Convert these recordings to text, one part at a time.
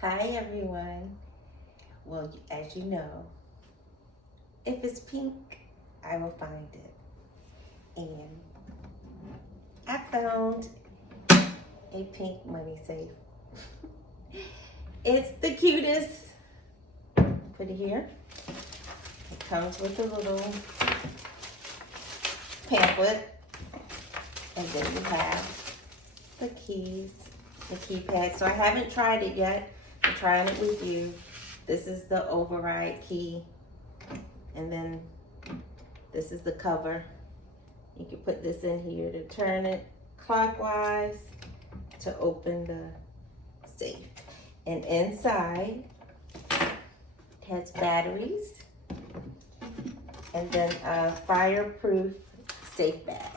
Hi everyone. Well, as you know, if it's pink, I will find it. And I found a pink money safe. It's the cutest. Put it here. It comes with a little pamphlet. And then you have the keys, the keypad. So I haven't tried it yet. I'm trying it with you. This is the override key. And then this is the cover. You can put this in here to turn it clockwise to open the safe. And inside it has batteries and then a fireproof safe bag.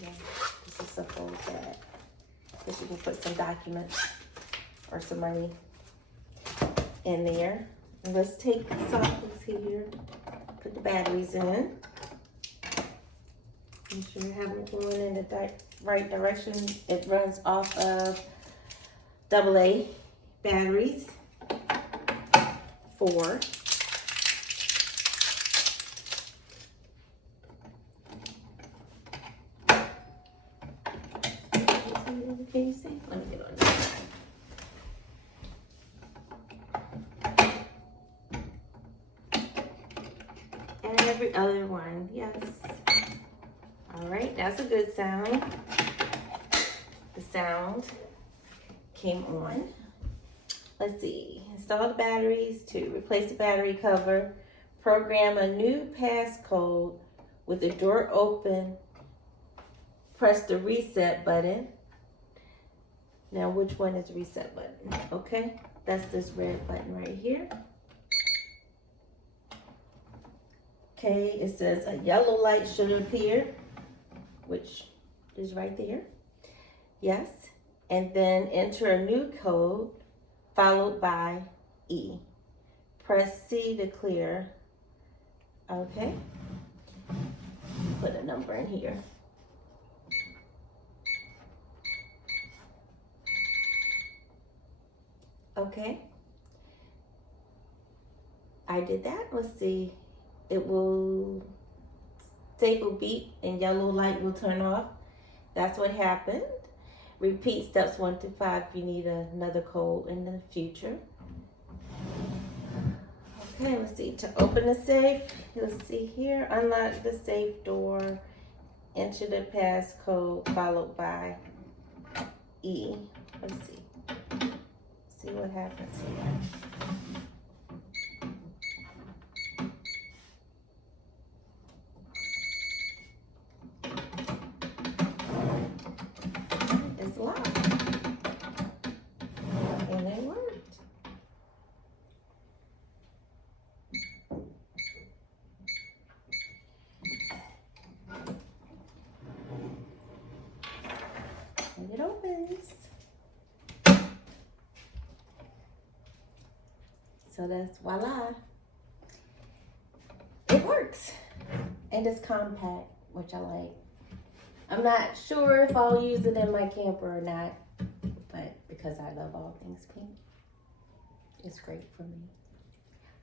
Yeah, this is a full bag. So you can put some documents or some money in there. And let's take the sockets here, put the batteries in. Make sure you have them going in the right direction. It runs off of AA batteries, 4. Can you see? Let me get on this side. Every other one, yes. All right, that's a good sound. The sound came on. Let's see. Install the batteries to replace the battery cover. Program a new passcode with the door open. Press the reset button. Now, which one is the reset button? Okay, that's this red button right here. Okay, it says a yellow light should appear, which is right there. Yes. And then enter a new code followed by E. Press C to clear. Okay. Put a number in here. Okay. I did that. Let's see. It will, safe will beep and yellow light will turn off. That's what happened. Repeat steps 1 to 5 if you need another code in the future. Okay, let's see. To open the safe, let's see here. Unlock the safe door. Enter the passcode followed by E. Let's see. See what happens here. It's locked. And it worked. And it opens. So that's voila. It works. And it's compact, which I like. I'm not sure if I'll use it in my camper or not, but because I love all things pink, it's great for me.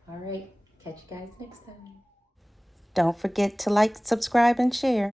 All right, catch you guys next time. Don't forget to like, subscribe, and share.